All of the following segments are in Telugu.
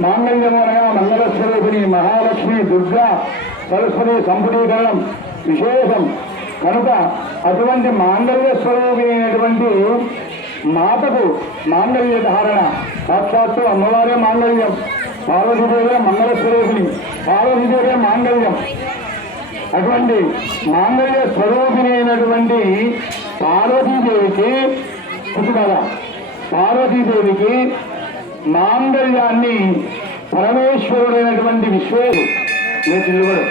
మాంగళ్యమనగా మంగళస్వరూపిణి మహాలక్ష్మి దుర్గా సరస్వతి సంపుటీకరణం విశేషం. కనుక అటువంటి మాంగళ్య స్వరూపిణి అయినటువంటి మాతకు మాంగళ్య ధారణ సాక్షాత్తు అమ్మవారే మాంగళ్యం. పార్వతీదేవే మంగళ స్వరూపిణి పార్వతీదేవే మాంగళ్యం. అటువంటి మాంగళ్య స్వరూపిణి అయినటువంటి పార్వతీదేవికి పుట్టుకల. పార్వతీదేవికి మాంగళ్యాన్ని పరమేశ్వరుడైనటువంటి విశ్వేరు. ఏ పిల్లవాడు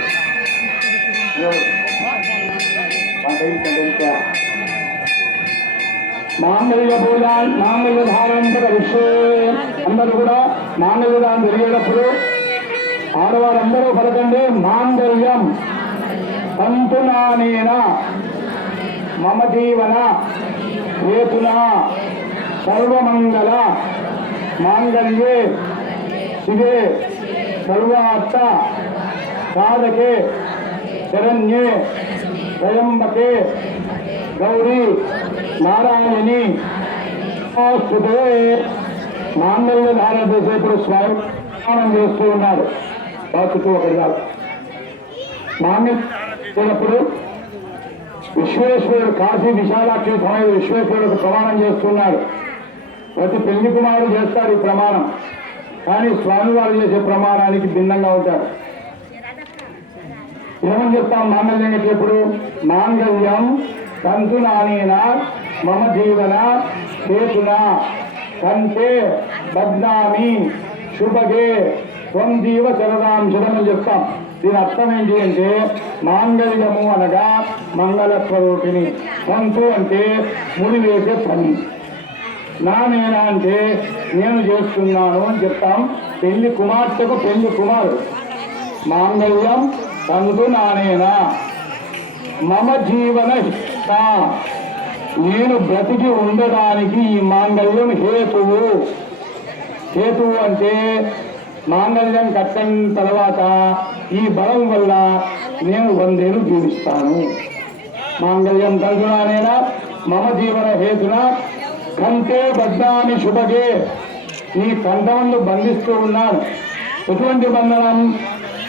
మాంగళ్య పూజ మాంగళ్య ధారణంతర విశ్వే అందరూ కూడా మాంగళ్య దానం జరిగేటప్పుడు ఆడవారందరూ పలకండి మాంగళ్యం సంతునానేన మమ జీవన హేతున సర్వమంగళ మాంగళ్యే శివే సర్వార్థ సాధకే శరణ్యే స్వయంబకే గౌరీ నారాయణి స్తుతే మాంగళ్య ధారణ చేసేప్పుడు స్వయం చేస్తూ ఉన్నాడు. బాతుకు ఒకటి కాదు. మాంగళ్యప్పుడు విశ్వేశ్వరుడు కాశీ విశాలాక్షి స్వామి విశ్వేశ్వరుడు ప్రమాణం చేస్తున్నాడు. ప్రతి పెళ్ళి కుమారుడు చేస్తారు ఈ ప్రమాణం. కానీ స్వామివారు చేసే ప్రమాణానికి భిన్నంగా ఉంటారు. ఏమని చెప్తాం? మాంగళ్యం ఎప్పుడు మాంగళ్యం కంతు నానేన మమ జీవన చేతున కంటే బద్నామి శుభగే త్వం జీవ శరదాం అని చెప్తాం. దీని అర్థం ఏంటి అంటే మాంగళ్యము అనగా మంగళ స్వరూపిణి సంతు అంటే ముడి వేసే పని నానేనా అంటే నేను చేస్తున్నాను అని చెప్తాం. పెళ్ళి కుమార్తెకు పెళ్ళి కుమారుడు మాంగళ్యం తందు నానేనా? మమ జీవన నేను బ్రతికి ఉండడానికి ఈ మాంగళ్యం హేతువు. హేతువు అంటే మాంగళ్యం కట్టిన తర్వాత ఈ బలం వల్ల నేను వందేలు జీవిస్తాను. మాంగళ్యం తంతునానేనా మమ జీవన హేతున? కంటే బద్దాని శుభగే. నీ కంఠమును బంధిస్తూ ఉన్నాను. ఎటువంటి బంధనం?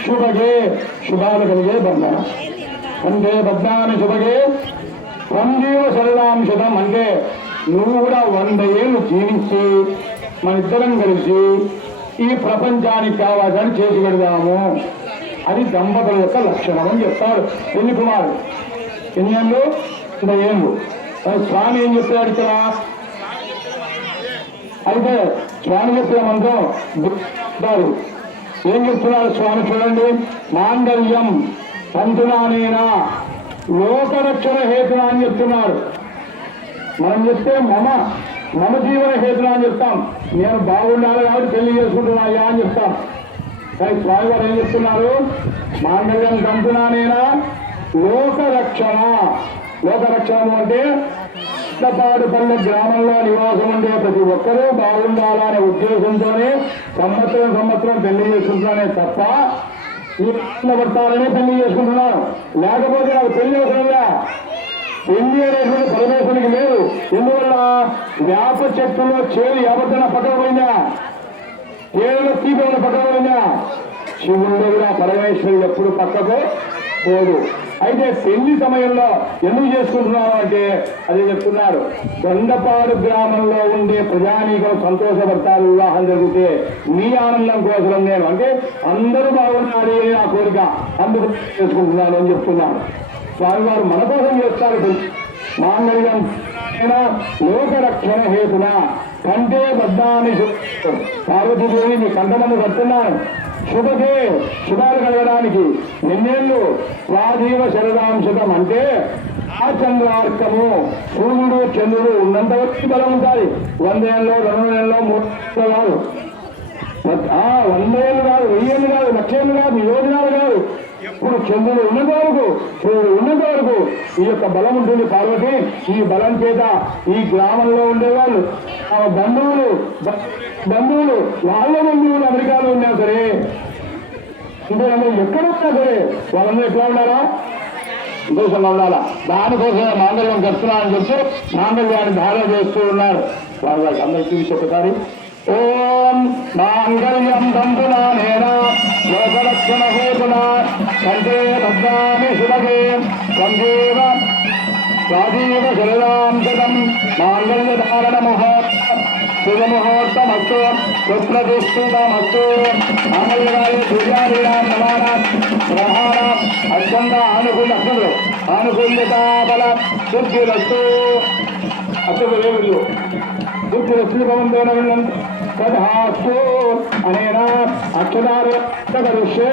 శుభగే. శుభాలు కలిగే బంధనం. సంతే బద్దాని శుభగే. సంజీవ శరదాంశతం అంటే నువ్వు కూడా వంద ఏళ్ళు జీవించి మన ఇద్దరం కలిసి ఈ ప్రపంచానికి కావాలని చేసి పెడదాము అది దంపతుల యొక్క లక్షణం అని చెప్తాడు పెళ్ళి కుమారుడు ఎన్ని ఏళ్ళు. ఏళ్ళు స్వామి ఏం చెప్పాడు ఇక్కడ? అయితే స్వామి మంత్రం గుర్తారు ఏం చెప్తున్నారు స్వామి చూడండి? మాంగళ్యం పంతునానేనా లోకరక్షణ హేతున అని చెప్తున్నారు. మనం చెప్తే మమ మమ జీవన హేతున అని చెప్తాం. నేను బాగుండాలి కాబట్టి పెళ్ళి చేసుకుంటున్నాయా అని చెప్తాం. కానీ స్వామి వారు ఏం చెప్తున్నారు? మాంగళ్యం పంతునానేనా లోకరక్షణ. లోకరక్షణ అంటే పల్లె గ్రామంలో నివాసం ఉండే ప్రతి ఒక్కరూ బాగుండాలనే ఉద్దేశంతోనే సంవత్సరం సంవత్సరం పెళ్ళి చేసుకుంటున్నానే తప్ప ఈ పట్టాలనే పెళ్ళి చేసుకుంటున్నాను లేకపోతే నాకు పెళ్ళి అవసరంగా పెళ్ళి అనేటువంటి పరమేశ్వరునికి లేదు. ఎందువల్ల? వేప చెట్టులో చేరు ఎవరికైనా పట్టకపోయిందా పోయిందా చేరులో తీపమైన పట్టకపోయిందా శివుడు కూడా పరమేశ్వరుడు ఎప్పుడు పక్కకు పోదు. అయితే పెళ్ళి సమయంలో ఎందుకు చేసుకుంటున్నాను అంటే అది చెప్తున్నారు. దొండపాడు గ్రామంలో ఉండే ప్రజానీకం సంతోషపడతారు వివాహం జరిగితే మీ ఆనందం కోసం నేను. అంటే అందరూ బాగున్నారు అని నా కోరిక? అందుకు చేసుకుంటున్నాను అని చెప్తున్నాను స్వామివారు మన కోసం చేస్తారు. పెళ్ళి. మాంగళ్యం అయినా లోకరక్షణ హేతున కంటే బద్దాన్ని పార్వతీదేవి నీ కంటమంది కడుతున్నాను శుభకే శుభాలు కలగడానికి నిన్నేళ్ళు స్వాధీన శరదాంశతం అంటే ఆ చంద్రార్కము సూర్యుడు చంద్రుడు ఉన్నంత వరకు బలం ఉంటుంది వందేళ్ళలో రెండు నెలలో మూడు కాదు వందేళ్ళు వంద ఏళ్ళు కాదు వెయ్యేళ్ళు కాదు లక్ష కాదు యోజనాలు కాదు. ఇప్పుడు చంద్రుడు ఉన్నంత వరకు సూర్యుడు ఉన్నంత వరకు ఈ యొక్క బలం ఉంటుంది పార్వతి ఈ బలం చేత ఈ గ్రామంలో ఉండేవాళ్ళు ఆ బంధువులు బంధువులు వాళ్ళ బంధువులు అమెరికాలో ఉన్నా సరే ఇంకా ఎక్కడున్నా సరే వాళ్ళందరూ ఎట్లా ఉన్నారా సంతోషంగా ఉండాలా? దానికోసమే మాంగళ్యం కడుతున్నా అని చెప్తూ మాంగళ్యాన్ని ధారణ చేస్తూ ఉన్నారు. వాళ్ళకి అందరూ చూపించి ఒకసారి. ఓ మంత్రం మాంగళ్యం తంతునానేన లోకలక్షణ కంటే భద్రామి శుభగే సంజీవ రాజీవ శరీరాం మాంగళ్యధారణ ముహూర్తం శుభముహూర్తమస్తు సుప్రతిష్ఠితమస్తు. మంగళగాయ సూర్యాదీనాం నమానాం గ్రహాణం అత్యంత ఆనుకూల అసలు ఆనుకూల్యత శుద్ధిరస్తు అసలు దేవుడు శుద్ధిరస్తు భవంతో వెళ్ళండి తధాస్తు అనేన అక్షరాలు కరిష్యే